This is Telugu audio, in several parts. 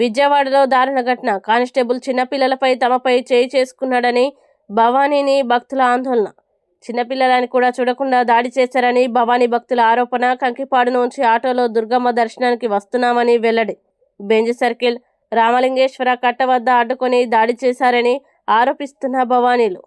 విజయవాడలో దారుణ ఘటన. కానిస్టేబుల్ చిన్నపిల్లలపై తమపై చేయి చేసుకున్నాడని భవానీని భక్తుల ఆందోళన. చిన్నపిల్లలని కూడా చూడకుండా దాడి చేశారని భవానీ భక్తుల ఆరోపణ. కంకిపాడు నుంచి ఆటోలో దుర్గమ్మ దర్శనానికి వస్తున్నామని వెల్లడి. బెంజ్ సర్కిల్ రామలింగేశ్వర కట్ట వద్ద అడ్డుకొని దాడి చేశారని ఆరోపిస్తున్న భవానీలు.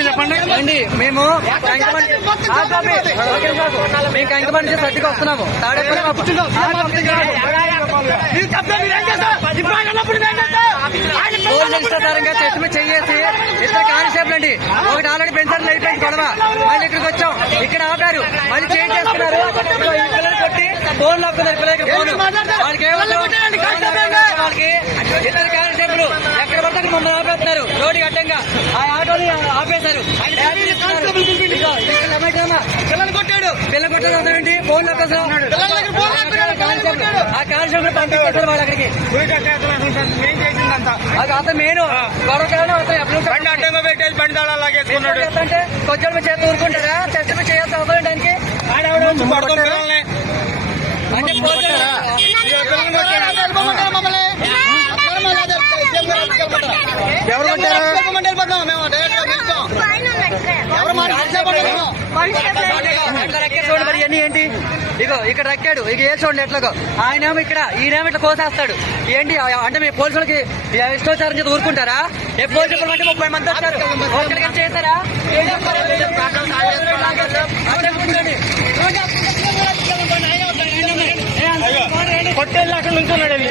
చెప్పండి. మేము కంకమండి మేము కంకమండి నుంచి సర్దికి వస్తున్నాము తాడేపల్లి ఇష్టాధారంగా చెట్టు మీద చెయ్యేసి ఇద్దరు కానిస్టేబుల్ అండి ఒకటి ఆల్రెడీ పెన్షన్ అయిపోయింది గొడవ మళ్ళీ ఇక్కడికి వచ్చాం ఇక్కడ ఆపారు మళ్ళీ చేంజ్ చేస్తున్నారు పిల్లలు కొట్టి ఫోన్ లాక్కున్నారు పిల్లలకి ఫోన్ వాళ్ళకి ఏమవుతుంది వాళ్ళకి ఇద్దరు కానిస్టేబుల్ అక్కడ మమ్మల్ని ఆపేస్తున్నారు. రోడ్డు అడ్డంగా. ఆ ఆటోని ఆపేశారు. పిల్లలు కొట్టాడు. పిల్లలు అర్థమేంటి ఫోన్ కొట్టాడు. ఆ కానిస్టేబుల్ పంపించేశారు వాళ్ళు అక్కడికి. ఏం చేసిందంతా? అది అతను మెయిన్ గొడవ కారణం అతను ఎప్పుడు అడ్డంగా పెట్టేసి బండి తాళాలు లాగేసుకున్నాడు. అంటే కొంచెం చేతి ఊరుకుంటారా? చెస్ట్ మీద చేయాల్సి అవసరం దానికి పడుతుంది చూడండి మరి ఇవన్నీ ఏంటి? ఇగో ఇక్కడ రక్కాడు ఇక ఏ చూడండి ఎట్లాగో. ఆయన ఏమో ఇక్కడ ఈయనేమో ఇట్లా కోసేస్తాడు. ఏంటి అంటే మీ పోలీసులకి ఇష్టోచారం చేసి ఊరుకుంటారా? ఏ పోలీసులు అంటే ముప్పై మంది వచ్చారు. ఒక్కడికి ఏం కొట్టేళ్ళు అక్కడ నుంచున్నాడు వెళ్ళి.